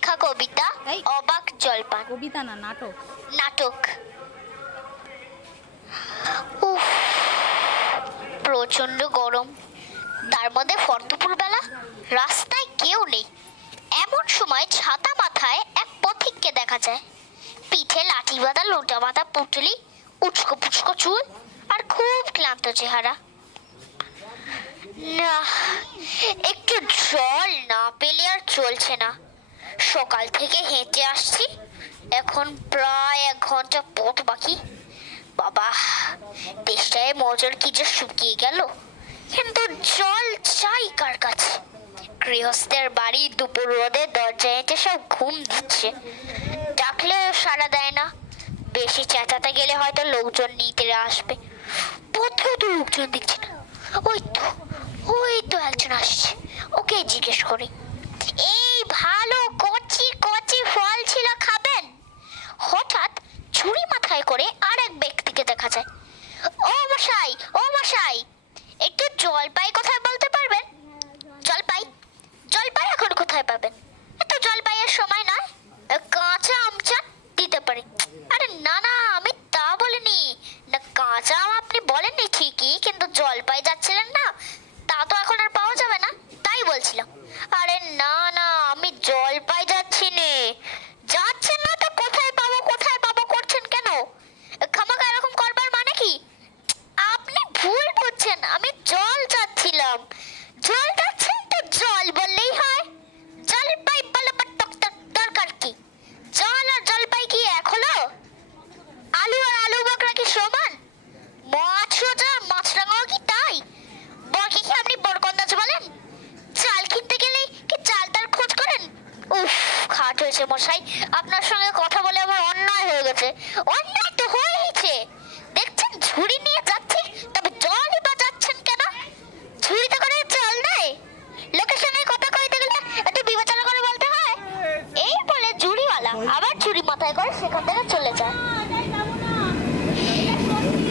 লেখা কবিতা অবাক জলপান। কবিতা না, নাটক। নাটক। উফ, প্রচন্ড গরম, তার মধ্যে ফর্দপুর বেলা, রাস্তায় কেউ নেই। এমন সময় ছাতা মাথায় এক পথিককে দেখা যায়। পিঠে লাঠি বাঁধা, লোটা বাঁধা পুটলি, উচকো পুচকো চুল আর খুব ক্লান্ত চেহারা। না, একটু জল না পেলে আর চলছে না। সকাল থেকে হেঁটে আসছি, এখন প্রায় 1 ঘন্টা পথ বাকি। বাবা, তেষ্টায় মজর কি যে শুকিয়ে গেল। কিন্তু জল চাই কার কাছে? গৃহস্থের বাড়ি, দুপুর রোদে দরজায় এঁটে সব ঘুম দিচ্ছে, ডাকলেও সাড়া দেয় না। বেশি চেঁচাতে গেলে হয়তো লোকজন নিতে আসবে। পথেও তো লোকজন দেখছি না। ওই তো একজন আসছে, ওকে জিজ্ঞেস করি, এই ভালো কচি কচি ফল ছিল, খাবেন? হঠাৎ ঝুড়ি মাথায় করে আর এক ব্যক্তিকে দেখা যায়। ও মশাই, ও মশাই, একটু জলপাই কোথায় বলতে পারবেন? জলপাই? জলপাই এখন কোথায় পাবেন? এত জলপাইয়ের সময় নয়, কাঁচা আম চান দিতে পারি। আরে না না, আমি তা বলিনি। না, কাঁচা আম আপনি বলেননি ঠিকই, কিন্তু জলপাই যাচ্ছিলেন না, তা তো এখন আর পাওয়া যাবে না, তাই বলছিলাম। আরে না না, আমি জলপাই যাচ্ছি নে। যাচ্ছেন না তো কোথায় পাবো করছেন কেন? খামাখা এরকম করবার মানে কি? আপনি ভুল বুঝছেন, আমি জল চাচ্ছিলাম। জল চাচ্ছেন তো জল বললেই হয়। জলপাই বলে দরকার কি? জল আর জলপাই কি এক হলো? আলু আর আলু বকরা কি সমান? মাছ সোজা মাছরাঙাও কি তাই? বরকে কি আপনি বরকন্দাজ বলেন? চাল কিনতে গেলেই কি চালটার খোঁজ করেন? উফ, খাট হয়েছে মশাই, আপনার সঙ্গে কথা বলে আমার অন্যায় হয়ে গেছে। অন্যায় তো হয়েছে, দেখছেন ঝুড়ি নিয়ে যাচ্ছে, তবে জলই বা যাচ্ছেন কেন? ঝুড়িতে করে জল নেই? লোকের সঙ্গে কথা কইতে গেলে একটু বিবেচনা করে বলতে হয়। এই বলে ঝুড়িওয়ালা আবার ঝুড়ি মাথায় করে সেখান থেকে চলে যায়।